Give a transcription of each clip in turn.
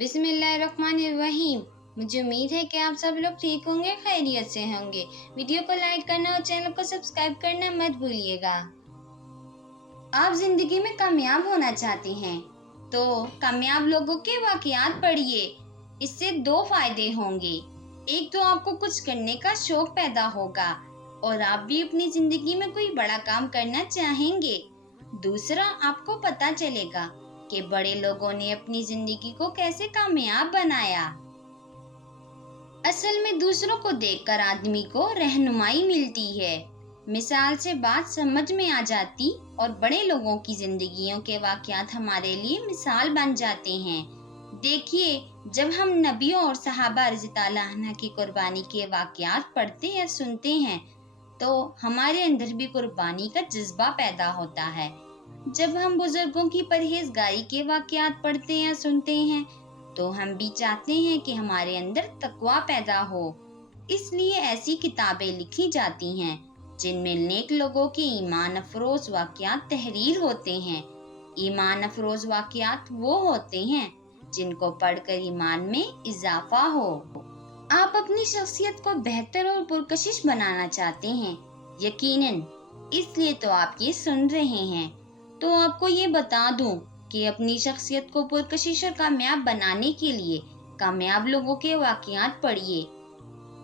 बिस्मिल्लाहिर्रहमानिर्रहीम। मुझे उम्मीद है कि आप सब लोग ठीक होंगे, खैरियत से होंगे। वीडियो को लाइक करना और चैनल को सब्सक्राइब करना मत भूलिएगा। आप जिंदगी में कामयाब होना चाहते हैं तो कामयाब लोगों के वाकयात पढ़िए। इससे दो फायदे होंगे। एक तो आपको कुछ करने का शौक पैदा होगा और आप भी अपनी जिंदगी में कोई बड़ा काम करना चाहेंगे। दूसरा, आपको पता चलेगा कि बड़े लोगों ने अपनी जिंदगी को कैसे कामयाब बनाया। असल में दूसरों को देखकर आदमी को रहनुमाई मिलती है, मिसाल से बात समझ में आ जाती और बड़े लोगों की जिंदगियों के वाकयात हमारे लिए मिसाल बन जाते हैं। देखिए, जब हम नबियों और सहाबा रज़ी अल्लाह अन्हा की कुर्बानी के वाकयात पढ़ते या सुनते हैं तो हमारे अंदर भी कुर्बानी का जज्बा पैदा होता है। जब हम बुजुर्गों की परहेजगारी के वाकयात पढ़ते या सुनते हैं तो हम भी चाहते हैं कि हमारे अंदर तकवा पैदा हो। इसलिए ऐसी किताबें लिखी जाती हैं जिनमें नेक लोगों के ईमान अफरोज वाकयात तहरीर होते हैं। ईमान अफरोज वाकयात वो होते हैं जिनको पढ़कर ईमान में इजाफा हो। आप अपनी शख्सियत को बेहतर और पुरकशिश बनाना चाहते हैं यकीनन, इसलिए तो आप ये सुन रहे हैं। तो आपको ये बता दूं कि अपनी शख्सियत को पुरकशिश और कामयाब बनाने के लिए कामयाब लोगों के वाकयात पढ़िए।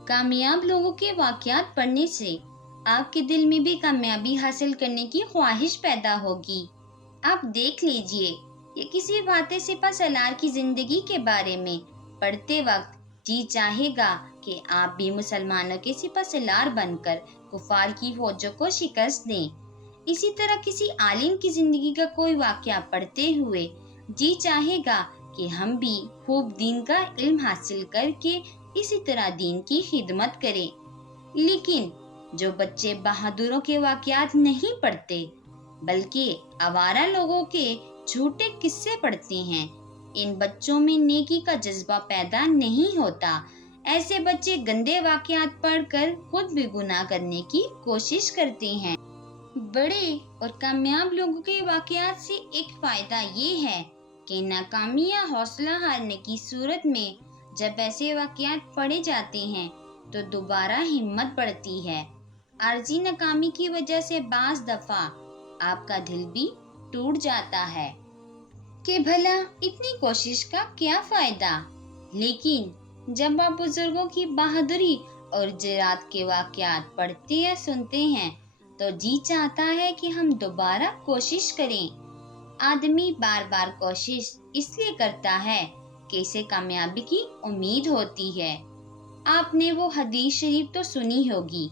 कामयाब लोगों के वाकयात पढ़ने से आपके दिल में भी कामयाबी हासिल करने की ख्वाहिश पैदा होगी। आप देख लीजिए, ये किसी फातेह सिपह सलार की जिंदगी के बारे में पढ़ते वक्त जी चाहेगा कि आप भी मुसलमानों के सिपह सलार बनकर कुफार की फौजों को शिकस्त दें। इसी तरह किसी आलिम की जिंदगी का कोई वाकया पढ़ते हुए जी चाहेगा कि हम भी खूब दीन का इल्म हासिल करके इसी तरह दीन की खिदमत करें। लेकिन जो बच्चे बहादुरों के वाकयात नहीं पढ़ते बल्कि आवारा लोगों के झूठे किस्से पढ़ते हैं, इन बच्चों में नेकी का जज्बा पैदा नहीं होता। ऐसे बच्चे गंदे वाकयात पढ़कर खुद भी गुनाह करने की कोशिश करते हैं। बड़े और कामयाब लोगों के वाकयात से एक फायदा ये है कि नाकामी या हौसला हारने की सूरत में जब ऐसे वाकयात पढ़े जाते हैं तो दोबारा हिम्मत बढ़ती है। आर्जी नाकामी की वजह से बाज़ दफा आपका दिल भी टूट जाता है कि भला इतनी कोशिश का क्या फायदा। लेकिन जब आप बुजुर्गों की बहादुरी और जिरात के वाकयात पढ़ते या सुनते हैं तो जी चाहता है कि हम दोबारा कोशिश करें। आदमी बार बार कोशिश इसलिए करता है कि इसे कामयाबी की उम्मीद होती है। आपने वो हदीस शरीफ तो सुनी होगी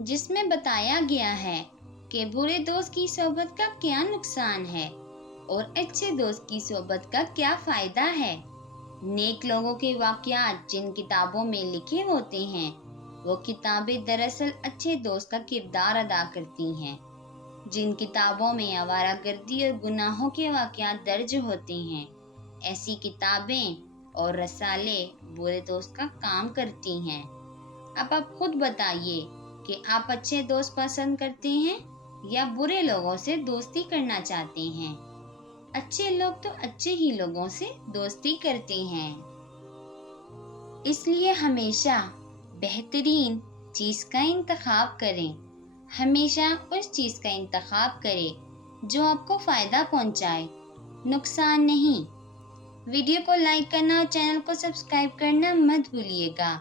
जिसमें बताया गया है कि बुरे दोस्त की सोबत का क्या नुकसान है और अच्छे दोस्त की सोबत का क्या फायदा है। नेक लोगों के वाकयात जिन किताबों में लिखे होते हैं वो किताबें दरअसल अच्छे दोस्त का किरदार अदा करती हैं। जिन किताबों में आवारागर्दी और गुनाहों के वाकयात दर्ज होते हैं, ऐसी किताबें और रसाले बुरे दोस्त का काम करती हैं। अब आप खुद बताइए कि आप अच्छे दोस्त पसंद करते हैं या बुरे लोगों से दोस्ती करना चाहते हैं। अच्छे लोग तो अच्छे ही लोगों से दोस्ती करते हैं। इसलिए हमेशा बेहतरीन चीज़ का इंतखाब करें। हमेशा उस चीज़ का इंतखाब करें जो आपको फ़ायदा पहुंचाए, नुकसान नहीं। वीडियो को लाइक करना और चैनल को सब्सक्राइब करना मत भूलिएगा।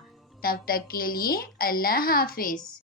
तब तक के लिए अल्लाह हाफिज़।